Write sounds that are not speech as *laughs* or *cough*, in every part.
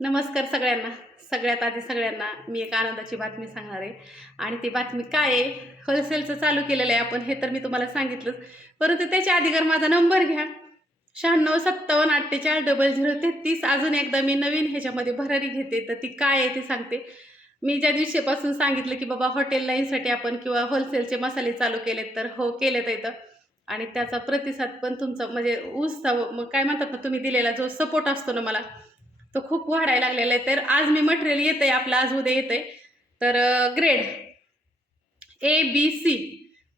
नमस्कार सगळ्यांना. सगळ्यात आधी सगळ्यांना मी एक आनंदाची बातमी सांगणार आहे. आणि ती बातमी काय आहे? होलसेलचं चालू केलेलं आहे आपण हे तर मी तुम्हाला सांगितलंच. परंतु त्याच्या आधीगर माझा नंबर घ्या. शहाण्णव सत्तावन्न अठ्ठेचाळीस डबल झिरो तेहतीस अजून एकदा मी नवीन ह्याच्यामध्ये भरारी घेते. तर ती काय आहे ती सांगते. मी ज्या दिवशीपासून सांगितलं की बाबा हॉटेल लाईनसाठी आपण किंवा होलसेलचे मसाले चालू केलेत तर हो केलेत इथं. आणि त्याचा प्रतिसाद पण तुमचा म्हणजे उत्साह मग काय म्हणतात ना तुम्ही दिलेला जो सपोर्ट असतो ना मला तो खूप वाढायला लागलेला आहे. तर आज मी मटेरियल येतं आहे आपलं आज उद्या येतं आहे तर grade A B C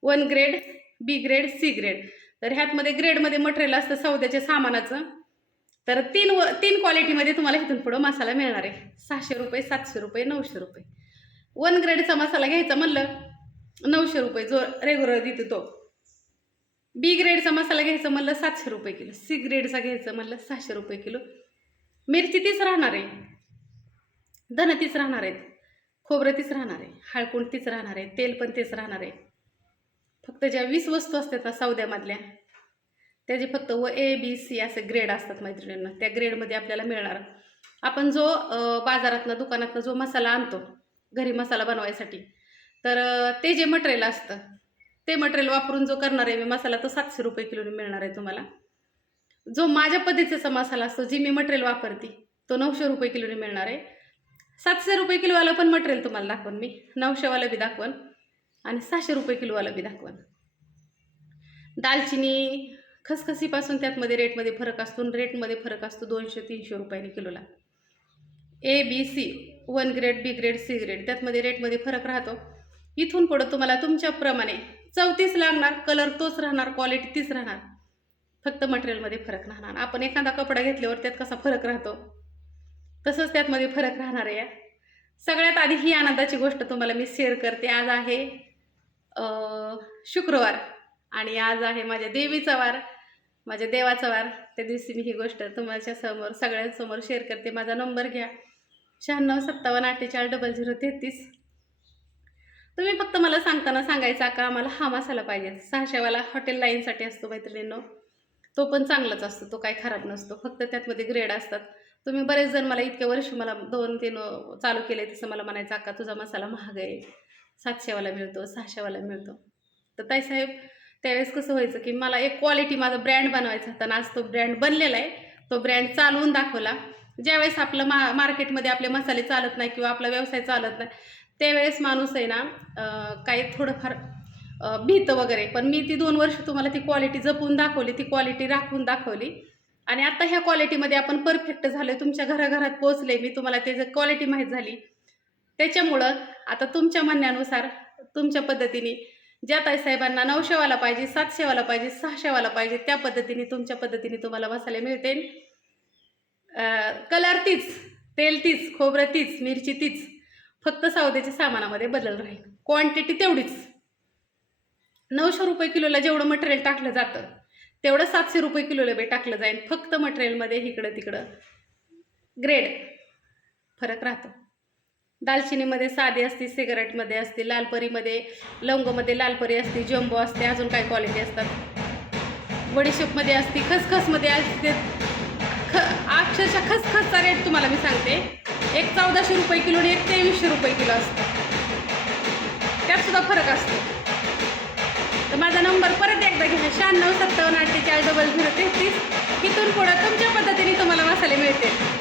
one grade B grade C grade तर ह्यातमध्ये ग्रेडमध्ये मटेरियल असतं सौद्याच्या सामानाचं. तर तीन व तीन क्वालिटीमध्ये तुम्हाला इथून पुढं मसाला मिळणार आहे. सहाशे रुपये सातशे रुपये नऊशे रुपये. वन ग्रेडचा मसाला घ्यायचा म्हणलं नऊशे रुपये जो रेग्युलर देतो तो. बी ग्रेडचा मसाला घ्यायचा म्हणलं सातशे रुपये किलो. सी ग्रेडचा घ्यायचं म्हणलं सहाशे रुपये किलो. मिरची तीच राहणार आहे. धन तीच राहणार आहेत. खोबरं तीच राहणार आहे. हळकुण तीच राहणार आहे. तेल पण तेच राहणार आहे. फक्त ज्या वीस वस्तू असतात ना सौद्यामधल्या त्याचे फक्त व ए बी सी असे ग्रेड असतात मैत्रिणींना. त्या ग्रेडमध्ये आपल्याला मिळणार. आपण जो बाजारातनं दुकानातनं जो मसाला आणतो घरी मसाला बनवायसाठी तर ते जे मटेरियल असतं ते मटेरियल वापरून जो करणार आहे मी मसाला तो सातशे रुपये किलोने मिळणार आहे तुम्हाला. जो माझ्या पद्धतीचा मसाला असतो जी मी मटेरियल वापरते तो नऊशे रुपये किलोने मिळणार आहे. सातशे रुपये किलोवाला पण मटेरियल तुम्हाला दाखवन मी. नऊशेवाला बी दाखवन आणि सहाशे रुपये किलोवाला बी दाखवन. दालचिनी खसखसीपासून त्यातमध्ये रेटमध्ये फरक असतो आणि रेटमध्ये फरक असतो दोनशे तीनशे रुपयाने किलोला. A B C one grade B grade C grade त्यातमध्ये रेटमध्ये फरक राहतो. इथून पुढं तुम्हाला तुमच्याप्रमाणे चौतीस लागणार कलर तोच राहणार क्वालिटी तीच राहणार. फक्त मटेरियलमध्ये फरक राहणार. आपण एखादा कपडा घेतल्यावर त्यात कसा फरक राहतो? तसंच त्यातमध्ये फरक राहणार आहे सगळ्यात आधी ही आनंदाची गोष्ट तुम्हाला मी शेअर करते. आज आहे शुक्रवार आणि आज आहे माझ्या देवीचा वार माझ्या देवाचा वार. त्या दिवशी मी ही गोष्ट तुमच्यासमोर सगळ्यांसमोर शेअर करते. माझा नंबर घ्या. शहाण्णव सत्तावन्न अठ्ठेचाळीस डबल झिरो तेहतीस. तुम्ही फक्त मला सांगताना सांगायचा का? आम्हाला हा मसाला पाहिजे. सहाशेवाला हॉटेल लाईनसाठी असतो मैत्रिणींनो. तो पण चांगलाच असतो तो काही खराब नसतो. फक्त त्यातमध्ये ग्रेड असतात. तुम्ही बरेच जण मला इतक्या वर्ष मला दोन तीन चालू केले तसं मला म्हणायचं अक्का तुझा मसाला महाग आहे. सातशेवाला मिळतो सहाशेवाला मिळतो. तर ताईसाहेब त्यावेळेस कसं व्हायचं की मला एक क्वालिटी माझा ब्रँड बनवायचा होता आणि आज तो ब्रँड बनलेला आहे. तो ब्रँड चालवून दाखवला. ज्यावेळेस आपलं मा मार्केटमध्ये आपले मसाले चालत नाही किंवा आपला व्यवसाय चालत नाही त्यावेळेस माणूस आहे ना काही थोडंफार भीतं वगैरे. पण मी ती दोन वर्ष तुम्हाला ती क्वालिटी जपून दाखवली ती क्वालिटी राखून दाखवली. आणि आता ह्या क्वालिटीमध्ये आपण परफेक्ट झालो तुमच्या घराघरात पोचले मी तुम्हाला त्याचं क्वालिटी माहीत झाली त्याच्यामुळं आता तुमच्या म्हणण्यानुसार तुमच्या पद्धतीने ज्या ताईसाहेबांना नऊशेवाला पाहिजे सातशेवाला पाहिजे सहाशेवाला पाहिजे त्या पद्धतीने तुमच्या पद्धतीने तुम्हाला मसाले मिळतील. कलर तीच तेल तीच खोबरं तीच मिरची तीच. फक्त सौद्याच्या सामानामध्ये बदल राहील. क्वांटिटी तेवढीच. नऊशे रुपये किलोला जेवढं मटेरियल टाकलं जातं तेवढं सातशे रुपये किलोला बे टाकलं जाईल. फक्त मटेरियलमध्ये इकडं तिकडं. ग्रेड फरक राहतो. दालचिनीमध्ये साधी असते सिगारेटमध्ये असते लालपरीमध्ये लवंगमध्ये लालपरी असते जम्बो असते अजून काय क्वालिटी असतात? बडीशेपमध्ये असते खसखसमध्ये असते. ख अक्षरशः खसखसचा रेट तुम्हाला मी सांगते. एक चौदाशे रुपये किलो आणि एक तेवीसशे रुपये किलो असतो. त्यात सुद्धा फरक असतो. तर माझा नंबर परत एकदा घ्या. शहाण्णव सत्तावन्न अठ्ठेचाळीस डबल झिरो तेहतीस. इथून पुढं तुमच्या पद्धतीने तुम्हाला मसाले मिळतील.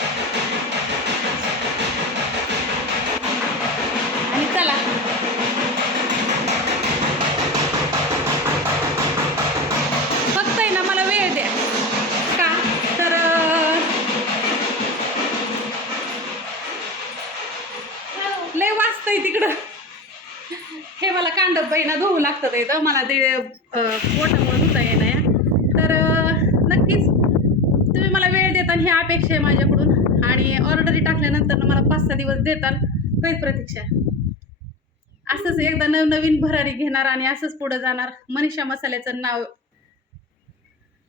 लागतं इथं मला ते अं, पोटामुळे धुता येणं तर नक्कीच तुम्ही मला वेळ देता ही अपेक्षा आहे माझ्याकडून. आणि ऑर्डरी टाकल्यानंतर मला पाच सहा दिवस देताल. काहीच प्रतीक्षा. असंच एकदा नवनवीन भरारी घेणार आणि असंच पुढं जाणार. मनीषा मसाल्याचं नाव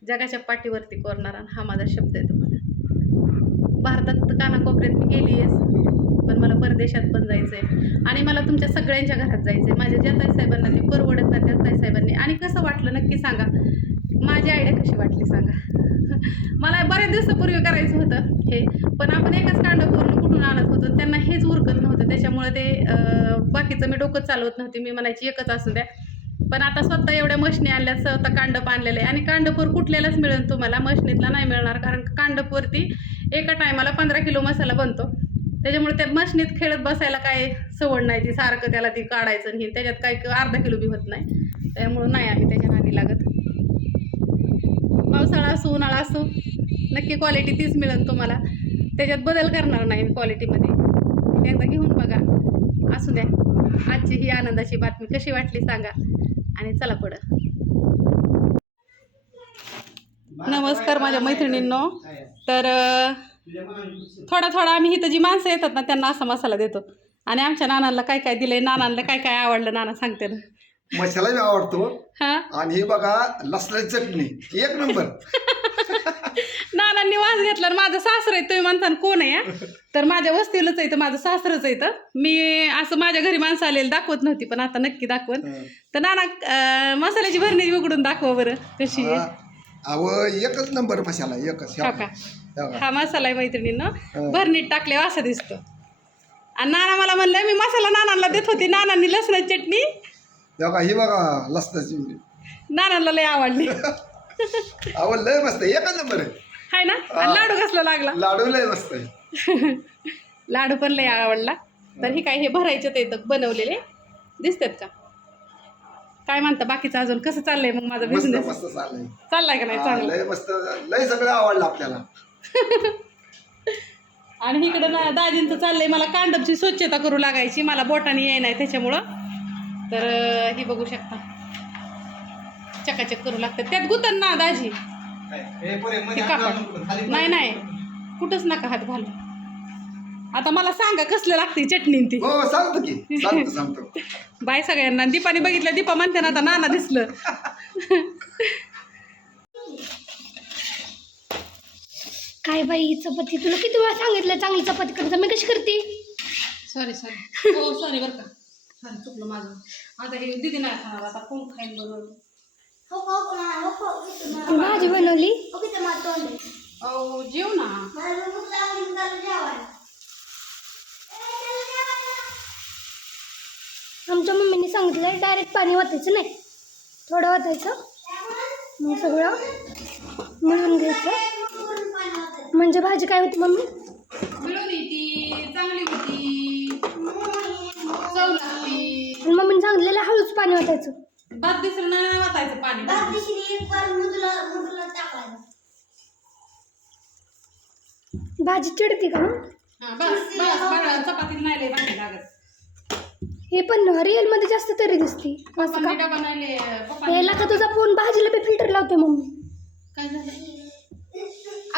जगाच्या पाठीवरती कोरणार. आणि हा माझा शब्द आहे तुम्हाला. भारतात तर कानाकोपऱ्यात मी गेली आहेस पण मला परदेशात पण जायचं आहे आणि मला तुमच्या सगळ्यांच्या घरात जायचं आहे माझ्या ज्या ताईसाहेबांना ते परवडत नाही त्या ताईसाहेबांनी आणि कसं वाटलं नक्की सांगा. माझी आयडिया कशी वाटली सांगा. *laughs* मला बऱ्याच दिवसापूर्वी करायचं होतं हे पण आपण एकाच कांड पूर्ण कुठून आणत होतो त्यांना हेच उरकत नव्हतं. त्याच्यामुळे ते बाकीचं मी डोकं चालवत नव्हते. मी म्हणायची एकच असू द्या. पण आता स्वतः एवढ्या मशनी आणल्या स्वतः कांडप आणलेलं आहे आणि कांडपूर कुठल्यालाच मिळेल तुम्हाला मशनीतला नाही मिळणार. कारण कांडपवरती एका टायमाला पंधरा किलो मसाला बनतो. त्याच्यामुळे त्या मशनीत खेळत बसायला काय सवड नाही ती सारखं त्याला ती काढायचं आणि हे. त्याच्यात काही अर्धा किलो बी होत नाही. त्यामुळं नाही आम्ही त्याच्या नादी लागत. पावसाळा असो उन्हाळा असो नक्की क्वालिटी तीच मिळेल तुम्हाला. त्याच्यात बदल करणार नाही मी क्वालिटीमध्ये एकदा घेऊन बघा. असू द्या. आजची ही आनंदाची बातमी कशी वाटली सांगा. आणि चला पुढं. नमस्कार माझ्या मैत्रिणींनो. तर थोडा थोडा आम्ही इथं जी माणसं येतात ना त्यांना असा मसाला देतो. आणि आमच्या नानांना काय काय दिलंय नानांना काय काय आवडलं नाना सांगते ना. मसाला बी आवडतो. हा? आणि हे बघा लसणाची चटणी एक नंबर. नानांनी वास घेतला आणि माझं सासर आहे तुम्ही म्हणता ना कोण आहे हा? तर माझ्या वस्तीलाच आहे तर माझं सासरच आहे तर मी असं माझ्या घरी माणसं आलेली दाखवत नव्हती पण आता नक्की दाखवत तर नाना अं, मसाल्याची भरणी उघडून दाखवा बरं कशी आहे. अव एकच नंबर मसाला एकच हे. का? हे मसाला आहे मैत्रिणीनं. हा. भरणीत टाकल्यावर असं दिसतो. आणि नाना मला म्हणलं मी मसाला नानांना देत होती नानांनी लसणाची चटणी. हे बघा ही बघा लसणाची नानांना लय आवडली. लय मस्त आहे, एकच नंबर आहे हाय ना? आणि लाडू कसला लागला? लाडू लय मस्त आहे. *laughs* लाडू पण लय आवडला. तर हे काय हे भरायचे ते इथं बनवलेले. दिसतात का? काय म्हणता बाकीचं अजून कसं चाललंय मग माझा मस्त बिझनेस मस्त चाललंय. चाललाय का नाही? हा, चांगलं. लय मस्त लय सगळं आवडलं आपल्याला. *laughs* आणि इकडं ना दाजींचं चाललंय मला कांडपची स्वच्छता करू लागायची मला बोटाने याय नाही त्याच्यामुळं. तर ही बघू शकता. चकाचक करू लागतात. त्यात गुतन ना दाजी. हे कापड. नाही नाही. कुठंच नका हात घालू. आता मला सांगा कसलं लागते चटणी ती. हो सांगतो की. सांगतो सांगतो. बाय सगळ्यांना. दीपाने बघितलं दीपा म्हणते ना आता नाना दिसलं. *laughs* काय बाई ही चपाती तुला किती वेळा सांगितलं चांगली चपाती करायचं मी कशी करते सॉरी सॉरी हो सॉरी बरं का सॉरी चुकलं माझं आता हे दिदी नाही खाणार आता कोण खाईल बरोबर भाजी बनवली अहो जेव ना आमच्या मम्मीने सांगितलं डायरेक्ट पाणी वाटायचं नाही थोडं वाटायचं मग सगळं मिळून घ्यायचं म्हणजे भाजी काय होती मम्मी? मिळून चांगली होती. चव लागली. आणि मम्मीने सांगितलेलं हळूच पाणी वाटायचं. भात दिसलं नाही वाटायचं पाणी. भाजी चिडते का मग? हा, बस बस बरं चपातीला नाही लय भाजी लागत. हे पण रिअलमध्ये जास्त तरी दिसते. असं पप्पांनी का? डबा नाही लय- पप्पांनी याला का तुझा फोन भाजीला बी फिल्टर लावते मम्मी? काय झालं?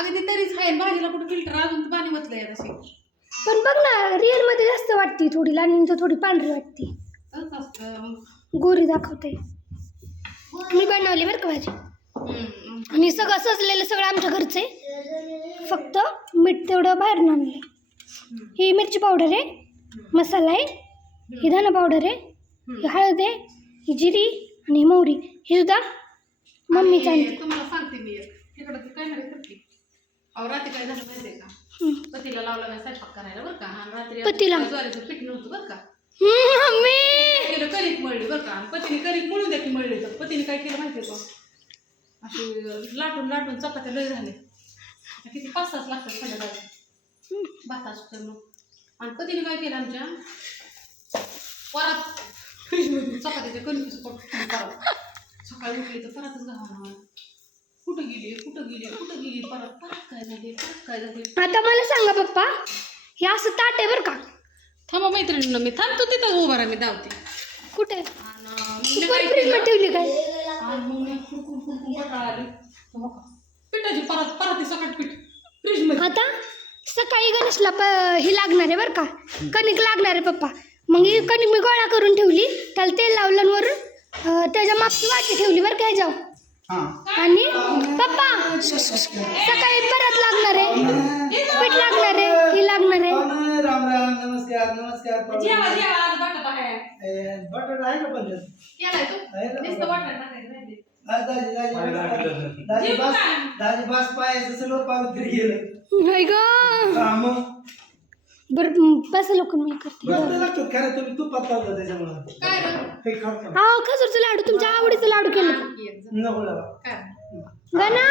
अगं ते तरीच आहे भाजीला कुठं फिल्टर अजून तर पाणी म्हटलंय तशी पण बघ ना रिअलमध्ये जास्त वाटते थोडी लहान तर थोडी पांढरी वाटते. असतं गोरी दाखवते. मी बनवली बरं का भाजी? हम्म. आणि सगळं सजलेलं सगळं आमच्या घरचं. आहे फक्त मीठ तेवढं बाहेर आणले ही मिरची पावडर आहे मसाला आहे ही धना पावडर आहे ही हळद आहे ही जिरी आणि ही मोहरी. ही सुद्धा मम्मीच आणि आणते. तुम्हाला सांगते मी एक. तिकडं ते काय नाही अहो रात्री काय झालं माहितीये का. पतीला लावला नाही स्वयंपाक करायला बरं का. आणि रात्री पतीला? ज्वारीचं पीठ नव्हतं बरं का. मम्मी! केलं कणिक मळली बरं का. आणि पतीने कणिक मळून द्या की मळली. तर पतीने काय केलं माहितीये का? अशी लाटून लाटून चपात्या लय झाले आता किती पाच तास लागतात संध्याकाळी भात असतो मग. आणि पतीने काय केलं आमच्या? परत. फ्रीजमधून चपात्याच्या कणकीचं पोट परत. सकाळी उठली तर परतच घालणार. कुठं गेली कुठं गेली कुठं गेली? परत परत काय झाली परत काय झाली? आता मला सांगा पप्पा हे असं ताट आहे बरं का? थांबा मैत्रिणींना मी थांबतो तिथं उभा राहा मी धावते. कुठे? आणि मग मी वर काय फ्रीजमध्ये केलं? ठेवली काय? आणि मग मी फुरकून फुरकून कंटाळा आली. हो का? पिठाची परत परत ती सकट पीठ. फ्रीजमध्ये. आता सकाळी गणेशला प ही लागणार आहे बरं का? कणिक लागणार आहे पप्पा. मग ही कणिक मी गोळा करून ठेवली. त्याला तेल लावलं आणि वरून अं, त्याच्या मागची वाटी ठेवली बरं काय जाऊ आणि पप्पा सकाळी परत लागणार आहे. पीठ लागणार आहे ही लागणार आहे. राम राम नमस्कार नमस्कार बटाटा आहे पण ना आज दाजी पाय बास? दाजी बास पायाचं सगळं पावित्र्य गेलं नाही ग. हा, मग बरं बस लोक मी करते. बरं लागतं खरं तुम्ही तुपात चालतं त्याच्यामुळं. काय रे? हे? हा खजूरचं लाडू तुमच्या आवडीचं लाडू केलं. एक जण. नको लावा. काय? गणा.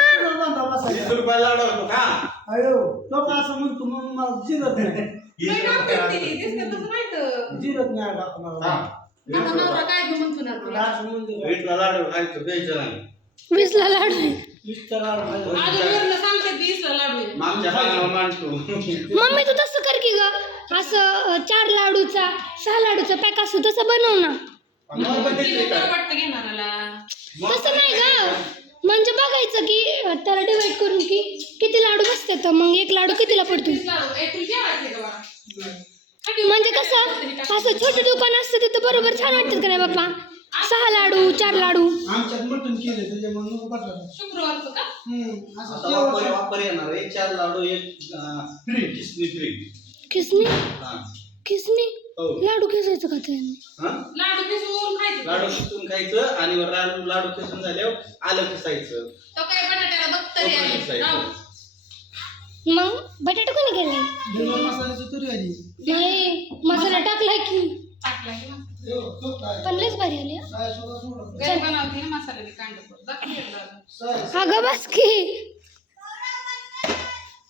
हा. *laughs* वीसला लाडू वीसला लाडू लाडू. आहे. मागच्या मांडतो. मम्मी तू तसं कर की ग. असं चार लाडूचा सहा लाडूचा पॅक असतो तसं बनव ना. मग पण तेच. तसं नाही ग. म्हणजे बघायचं की त्याला डिवाइड करून की किती लाडू बसतात. तर मग एक लाडू कितीला पडतो? वीस लाडू. ए, तुला जेवायचंय का बाळा? म्हणजे कसं असं छोटं दुकान असतं तिथं बरोबर छान वाटतं का नाही बाप्पा? सहा लाडू चार लाडू. आमच्यात मटण केलं त्याच्यामुळे नको पाठवलं शुक्रवारचं का? हम्म, असं आता वापर जेवण- वापर येणार आहे. चार लाडू एक फ्री किसनी फ्री खिसणी हा. खिसणी हो. लाडू खिसायचं का ते हा? लाडू पिसून खायचं. लाडू किसून खायचं आणि वर लाडू लाडू किसून झाल्यावर आलं तो काय बटाट्याला बघतरी. राहू. मग बटाटा कोणी केलाय? बिगर मसाल्याची तुरी आली. नाही मसाला टाकलाय की? भारी आले. घरी बनवते ना कांदा अगं बस की.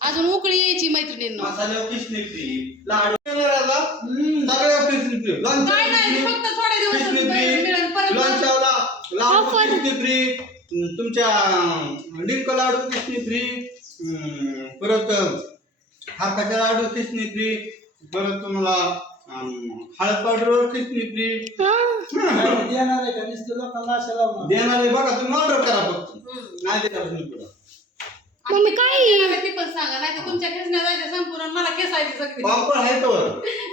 अजून उकळी यायची मैत्रिणींना. काय नाही फक्त थोडे दिवस मिळेल परत Offer. तुमच्या डिंक लाडू किसनी फ्री परत हाताच्या लाडू किसनी फ्री परत तुम्हाला हळद पावडरवर किसनी फ्री हा काय देणार आहे का? नुसतं लोकांना अशा लावणार देणार आहे बघा तुम्ही ऑर्डर करा फक्त. नाही देणार तुम्ही पुढं. मम्मी काय? मला ती पण सांगा नाही तर तुमच्या खिसण्या जायच्या संपूर्ण मला केसायची सगळी पापड आहे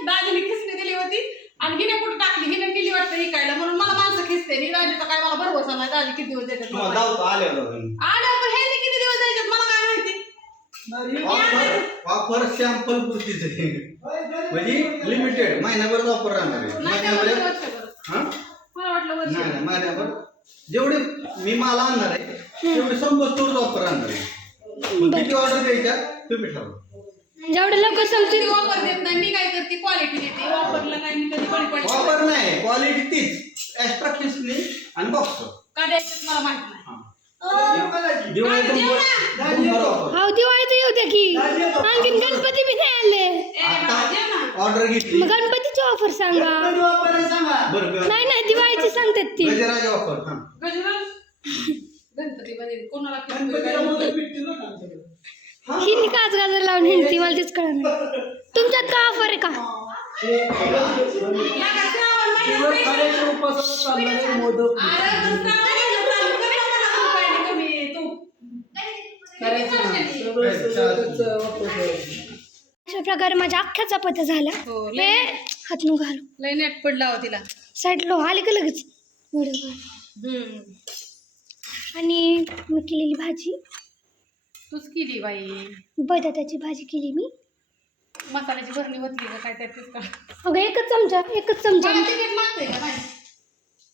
दाजीने दिली होती आणि हिने कुठे टाकली हिने दिली वाटतं इकायला म्हणून मला माणसं खिसते. नि दाजीचा काय मला भरवसा नाही. दाजी किती दिवस देतात मला. जाऊ. आलं पण ह्यांनी किती दिवस द्यायचे मला काय माहिती? वापर सॅम्पल पुरतीच आहे. म्हणजे लिमिटेड महिन्याभर वापर राहणार आहे. नाही महिन्याभर हा? नाही नाही जेवढे मी मला आणणार आहे तेवढे शंभर स्टोर वापर आणणार आहे. मग किती ऑर्डर द्यायच्या तुम्ही ठरवा. जेवढं लवकर किती संपतील वापर देत नाही मी काय करते क्वालिटी देते. वापरलं काय मी कधी बळी पडली वापर नाही क्वालिटी तीच. एक्स्ट्रा खिसणी आणि बॉक्स का द्यायचं मला माहीत नाही. दिवाळी दिवाळी तर येऊ द्या की. आणखीन गणपती बी नाही आले. ऑर्डर घेतली. मग गणपतीची ऑफर सांगा. वापरायचं सांगा. बरं बरं. नाही नाही दिवाळीची सांगतात ती. गजराज ऑफर हा. गजराज गणपती मध्ये कोणाला गणपतीला मोदक भेटते ना का आमच्याकडे? हिने काच गाजर लावून हिंडती मला तेच कळलं नाही. तुमच्यात का ऑफर आहे का? ते या का श्रावण महिन्यात दिवस पैसे- खाण्याच्या उपवासाला चालणारे मोदक अरे, पण श्रावण महिन्यात चालू कर. ना मला रुपयाने कमी तू. करायचं ना. सगळं सगळंच वापरतो. अशा प्रकारे माझ्या अख्ख्या चपात्या झाल्या. हो, हे हात नु घालू. लय नेट पडला हो तिला. साईडला आले का लगेच? व्हिडिओ हम्म. आणि मी केलेली भाजी. तूच केली बाई. बटाट्याची भाजी केली मी. मसाल्याची भरणी होती का काय त्यातच का? अगं एकच चमचा एकच चमचा. मला तिकीट मागतंय का बाई?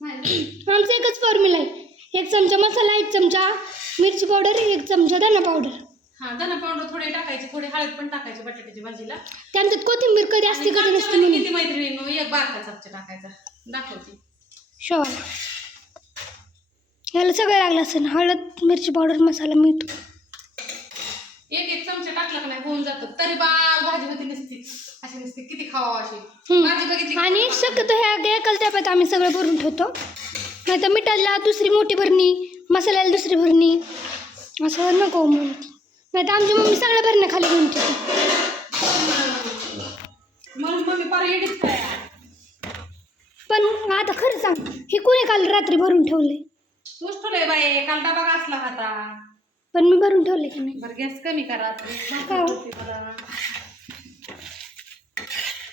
माहिती? आमचा एकच फॉर्म्युला आहे. एक चमचा मसाला एक चमचा मिरची पावडर एक चमचा धना पावडर. हा धना पावडर थोडे टाकायचे थोडे हळद पण टाकायचे बटाट्याच्या भाजीला. त्याच्यात कोथिंबीर कधी असते कधी नसते म्हणून किती मैत्रिणी एक बारका चमचा टाकायचा. दाखवते. शेवाला याला सगळं लागलं असेल हळद मिरची पावडर मसाला मीठ. एक एक चमचा टाकला का नाही होऊन जातं. तरी बाल भाजी होती नसती. अशी नसती किती खावा अशी. हम्म. भाजी बघितली आणि शक्यतो ह्या एकच डब्यात आम्ही सगळं भरून ठेवतो. नाही तर मिठाला दुसरी मोठी भरणी मसाल्याला दुसरी भरणी. असं नको म्हणून. नाही तर आमची मम्मी सगळ्या भरण्या खाली घेऊन ठेवते पण आता खरं सांग हे कोणी काल रात्री भरून ठेवले तूच ठेवलंय बाई काल डबा घासला होता. पण मी भरून ठेवले की नाही? बरं गॅस कमी करा हो?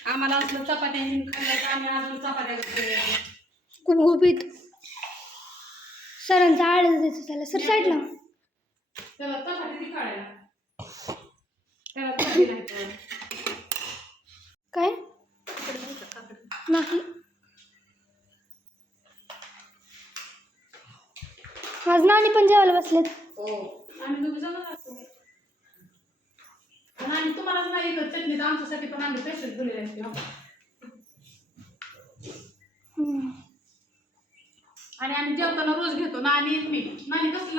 आम्हाला असलं चपात्या आम्ही अजून चपात्या. खूप गुपित. सरांचा आळस द्यायचं त्याला सर साईडला. त्याला चपाती ती काढायला. त्याला चपाती नाही तर. काय. नाही. आज बसलेत. हो. आम्ही दोघी जमत असतो आणि आम्ही तुम्हालाच नाही इकडे चटणी तर आमच्यासाठी पण आम्ही स्पेशल दिलेली असते हो. हम्म. आणि आम्ही जेवताना रोज घेतो नानी आणि मी नानी कसं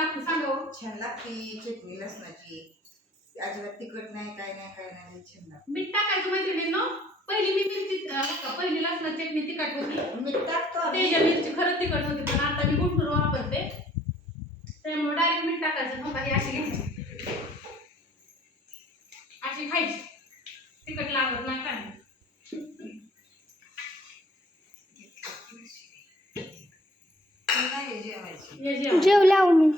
हो. छान लागते चटणी लसणाची. अजिबात तिखट नाही काय नाही काय नाही लई छान लागते. मीठ टाकायचं मैत्रिणींनो. पहिली मी मिरची अं, बघा, पहिली लसणाची चटणी तिखट होती. मीठ टाकतो आम्ही. तेजा मिरची खरंच तिखट होती पण आता मी गुंठूर वापरते. त्यामुळे डायरेक्ट मीठ टाकायचं. नका ही अशी घ्यायची अशी खायची. तिखट लागत नाही काय नाही. नाही जेवायची. हे जेवण. जेवले आहो मी.